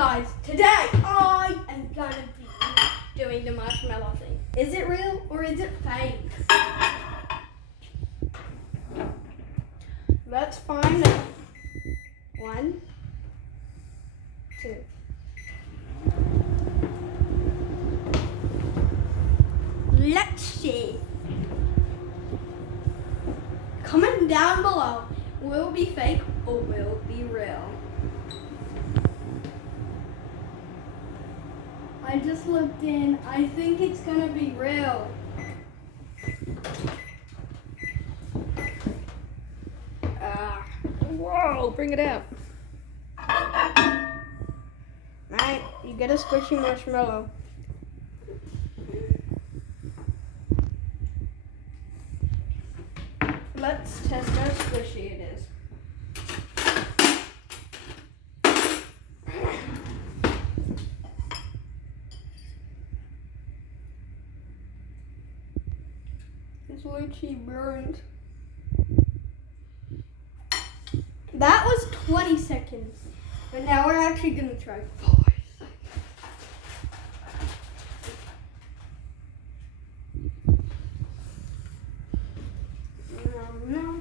guys, today I am gonna be doing the marshmallow thing. Is it real or is it fake? Let's find out. 1, 2. Let's see. Comment down below. Will it be fake or will it be real? I just looked in. I think it's gonna be real. Whoa, bring it out. Right, you get a squishy marshmallow. Let's test how squishy it is. It's literally burned. That was 20 seconds. But now we're actually gonna try 4 seconds. No.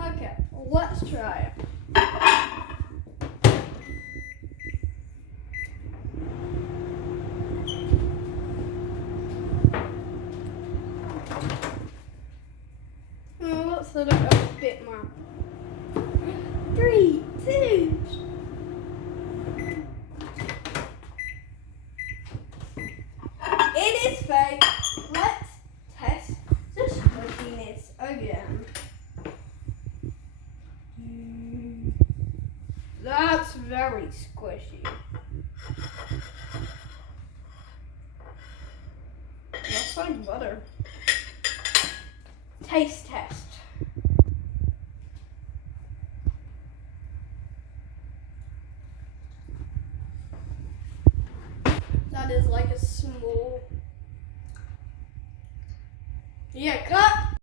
Okay, let's try it. Let's let it go a bit more. 3, 2. It is fake. Let's test the squishiness again. That's very squishy. Looks like butter. Taste test. That is like a small. Yeah, cut.